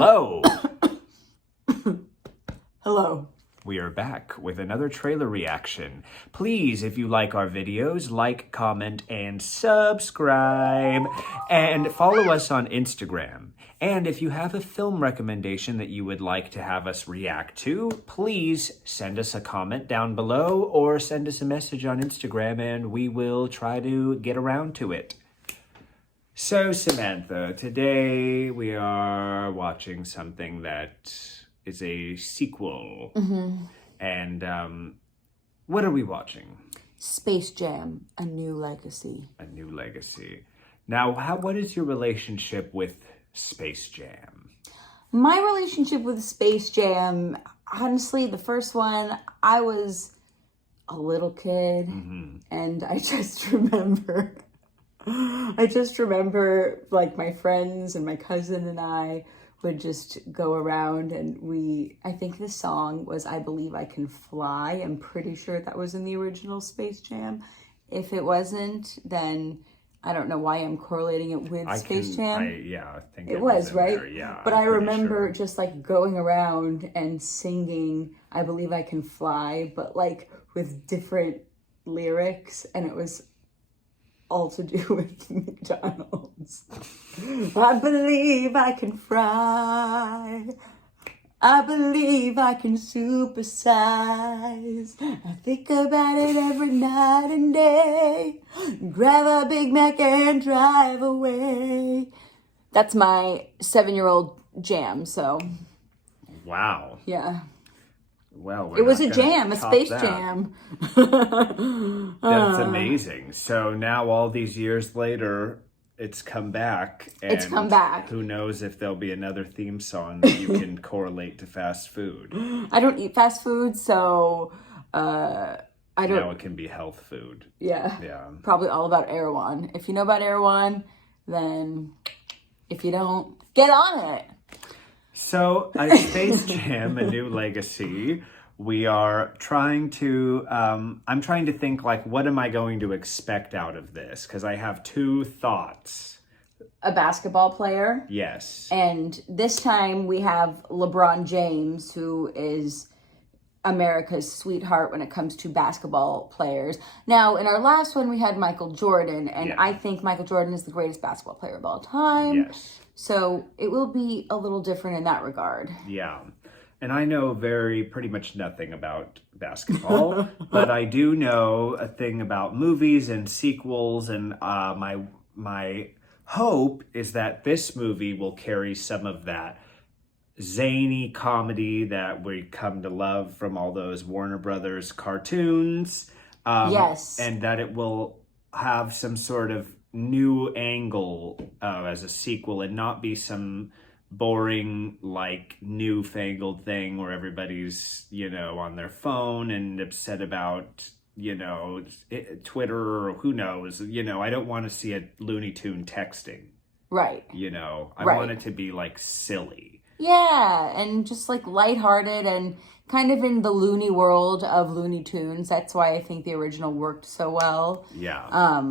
Hello! Hello. We are back with another trailer reaction. Please, if you like our videos, like, comment, and subscribe. And follow us on Instagram. And if you have a film recommendation that you would like to have us react to, please send us a comment down below or send us a message on Instagram and we will try to get around to it. So, Samantha, today we are watching something that is a sequel. And what are we watching? Space Jam: A New Legacy. A New Legacy. Now, what is your relationship with Space Jam? My relationship with Space Jam, honestly, the first one, I was a little kid, and I just remember like my friends and my cousin and I would just go around and I think the song was I Believe I Can Fly. I'm pretty sure that was in the original Space Jam. If it wasn't, then I don't know why I'm correlating it with Space Jam. I think it was right? There, yeah, but I remember just like going around and singing I Believe I Can Fly, but like with different lyrics, and it was all to do with McDonald's. I believe I can fly. I believe I can supersize. I think about it every night and day. Grab a Big Mac and drive away. That's my 7-year-old jam, so. Wow. Yeah. Well, it was a jam, a Space Jam. That's amazing. So now all these years later, it's come back. And it's come back. Who knows if there'll be another theme song that you can correlate to fast food. I don't eat fast food, so I don't. Now it can be health food. Yeah. Yeah. Probably all about Erewhon. If you know about Erewhon, then if you don't, get on it. So, Space Jam: A New Legacy, we are trying to, I'm trying to think, like, what am I going to expect out of this? Because I have two thoughts. A basketball player. Yes. And this time we have LeBron James, who is America's sweetheart when it comes to basketball players. Now, in our last one, we had Michael Jordan, and I think Michael Jordan is the greatest basketball player of all time. Yes. So it will be a little different in that regard. Yeah. And I know pretty much nothing about basketball, but I do know a thing about movies and sequels, and my hope is that this movie will carry some of that zany comedy that we come to love from all those Warner Brothers cartoons. Yes. And that it will have some sort of new angle as a sequel and not be some boring, like, newfangled thing where everybody's, on their phone and upset about, Twitter or who knows. I don't want to see a Looney Tune texting. Right. I want it to be, like, silly. Yeah, and just, like, lighthearted and kind of in the loony world of Looney Tunes. That's why I think the original worked so well. Yeah.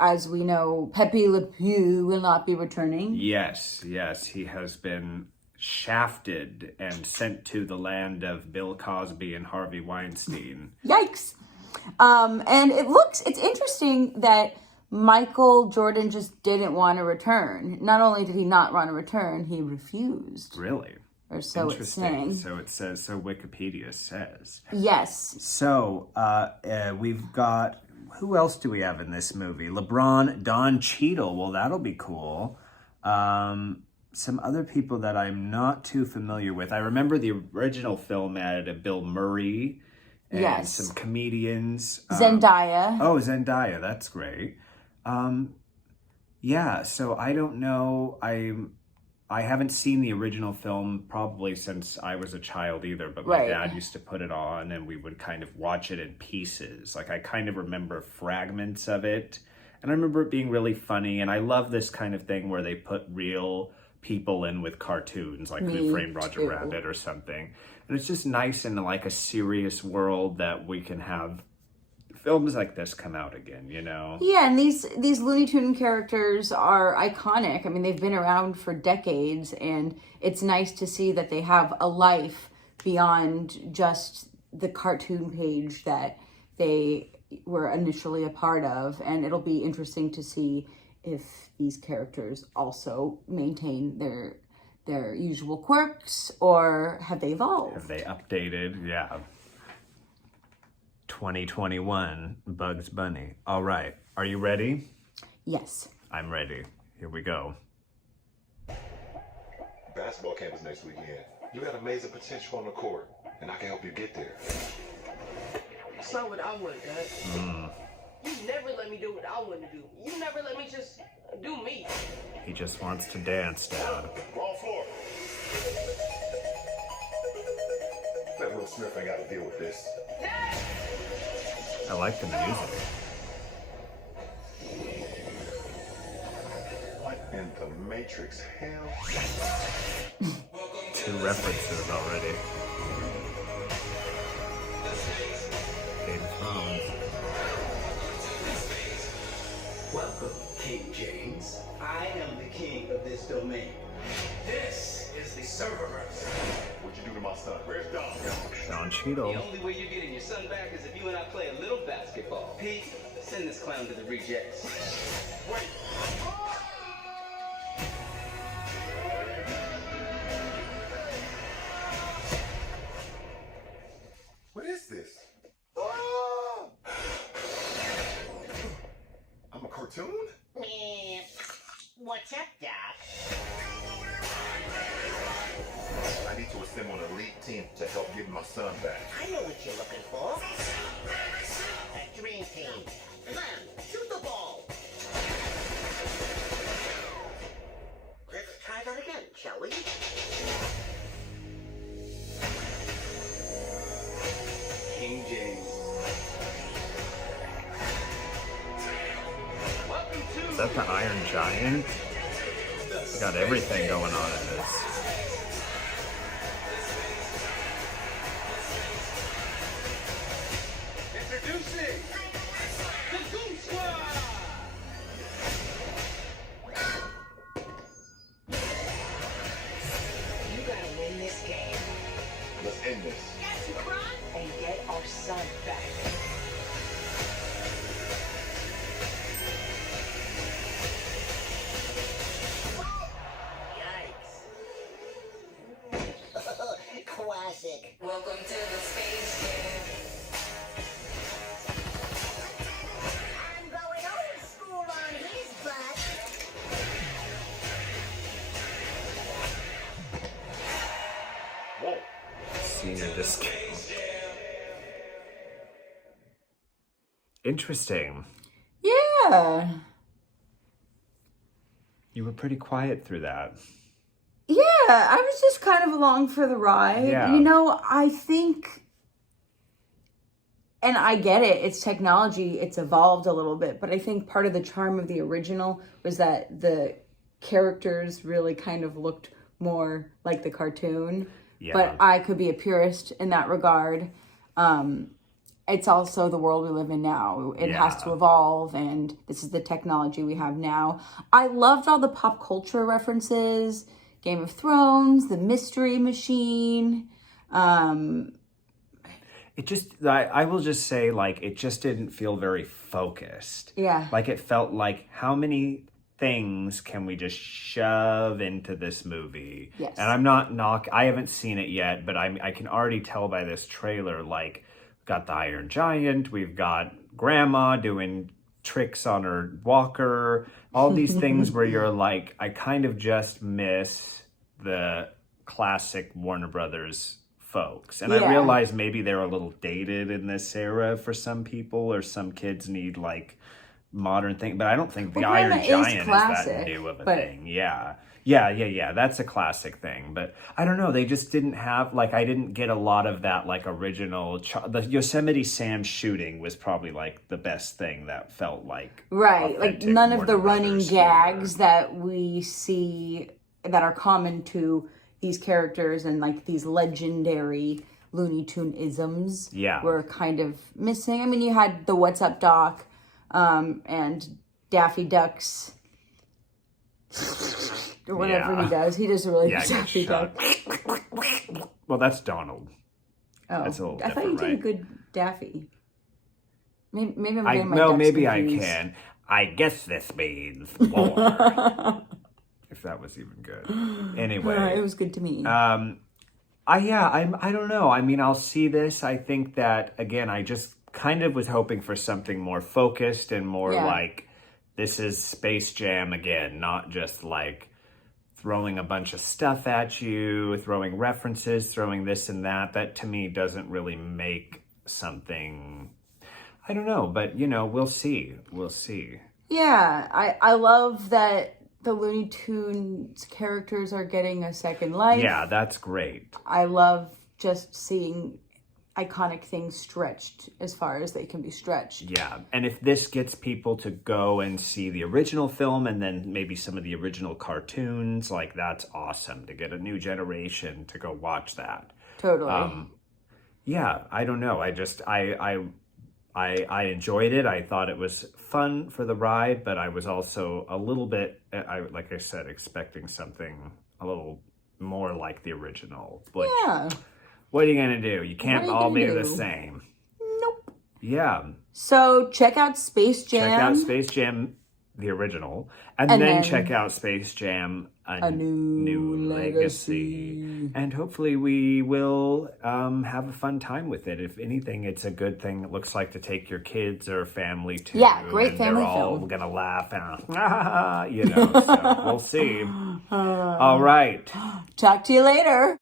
As we know, Pepe Le Pew will not be returning. Yes, he has been shafted and sent to the land of Bill Cosby and Harvey Weinstein. Yikes. And it's interesting that Michael Jordan just didn't want to return. Not only did he not want to return, he refused. Really? Or so it's saying. So it says, so Wikipedia says. Yes. So we've got, who else do we have in this movie? LeBron, Don Cheadle. Well, that'll be cool. Some other people that I'm not too familiar with. I remember the original film had Bill Murray and some comedians. Zendaya. Zendaya. That's great. Yeah, so I don't know. I haven't seen the original film probably since I was a child either, but my dad used to put it on and we would kind of watch it in pieces. Like, I kind of remember fragments of it, and I remember it being really funny, and I love this kind of thing where they put real people in with cartoons, like Who Framed Roger Rabbit or something. And it's just nice in, like, a serious world that we can have films like this come out again, you know? Yeah, and these Looney Tune characters are iconic. I mean, they've been around for decades, and it's nice to see that they have a life beyond just the cartoon page that they were initially a part of. And it'll be interesting to see if these characters also maintain their usual quirks, or have they evolved? Have they updated? Yeah. 2021, Bugs Bunny. All right, are you ready? Yes. I'm ready. Here we go. Basketball camp is next weekend. You got amazing potential on the court, and I can help you get there. That's not what I want, Dad. You never let me do what I want to do. You never let me just do me. He just wants to dance, Dad. Wrong floor. That Will Smith ain't got to deal with this. I like the music. What in the Matrix hell? 2 references already. Game of Thrones. Welcome, King James. I am the king of this domain. This is the Serververse. What'd you do to my son? Where's Dom? Don The Cheadle. only way you're getting your son back is if you and I play a little basketball. Pete, send this clown to the rejects. Wait. What is this? Ah! I'm a cartoon? What's up, Doc? I need to assemble an elite team to help get my son back. I know what you're looking for. A dream team. Then, shoot the ball. Let's try that again, shall we? King James. Welcome to Is that the Iron Giant? We got everything going on in this. Introducing the Goon Squad. You gotta win this game Let's end this. and get our son back. Yikes. Classic. Welcome to the Space Jam. I'm going old school on his butt. Whoa. Senior discount. Interesting. Yeah. You were pretty quiet through that. Yeah, I was just kind of along for the ride. Yeah. You know, I think, and I get it, it's technology, it's evolved a little bit, but I think part of the charm of the original was that the characters really kind of looked more like the cartoon. Yeah. But I could be a purist in that regard. It's also the world we live in now. It has to Yeah. evolve, and this is the technology we have now. I loved all the pop culture references. Game of Thrones, The Mystery Machine. It just, I will just say, like, it just didn't feel very focused. Yeah. Like, it felt like, how many things can we just shove into this movie? Yes. And I'm not I haven't seen it yet, but I can already tell by this trailer, like, we've got the Iron Giant, we've got Grandma doing tricks on her walker, all these things where you're like, I kind of just miss the classic Warner Brothers folks. And I Yeah. realize maybe they're a little dated in this era for some people, or some kids need like modern thing, but I don't think the Well, Iron Grandma is Giant is that classic, new of a but- thing. Yeah, that's a classic thing. But I don't know, they just didn't have, like, I didn't get a lot of that, like, original, the Yosemite Sam shooting was probably, like, the best thing that felt like Right. Like authentic none of the Warner running Brothers gags humor. that we see that are common to these characters and like these legendary Looney Tune isms Yeah. were kind of missing. I mean, you had the What's Up Doc, and Daffy Duck's, or whatever Yeah. he does. He does a really Yeah, good get Daffy shot. Duck. Well, that's Donald. Oh, That's a little I thought you different, did a right? good Daffy. Maybe I'm I getting my no, ducks maybe I confused. can. I guess this means war. If that was even good. Anyway, It was good to me. I don't know. I mean, I'll see this. I think that again, I just kind of was hoping for something more focused and more Yeah. like this is Space Jam again, not just like throwing a bunch of stuff at you, throwing references, throwing this and that. That to me doesn't really make something. I don't know, but you know, we'll see. We'll see. Yeah, I love that the Looney Tunes characters are getting a second life. Yeah, that's great. I love just seeing iconic things stretched as far as they can be stretched. Yeah, and if this gets people to go and see the original film and then maybe some of the original cartoons, like that's awesome to get a new generation to go watch that. Totally. Yeah, I don't know. I enjoyed it. I thought it was fun for the ride, but I was also a little bit, like I said, expecting something a little more like the original. Which, Yeah. what are you gonna do? You can't What are you all be gonna the do? same. Nope. Yeah. So check out Space Jam. Check out Space Jam, the original, and And then then check out Space Jam, a New legacy. And hopefully we will have a fun time with it. If anything, it's a good thing. It looks like to take your kids or family to. Yeah, great and family they're all film. gonna laugh and you know. So we'll see. All right. Talk to you later.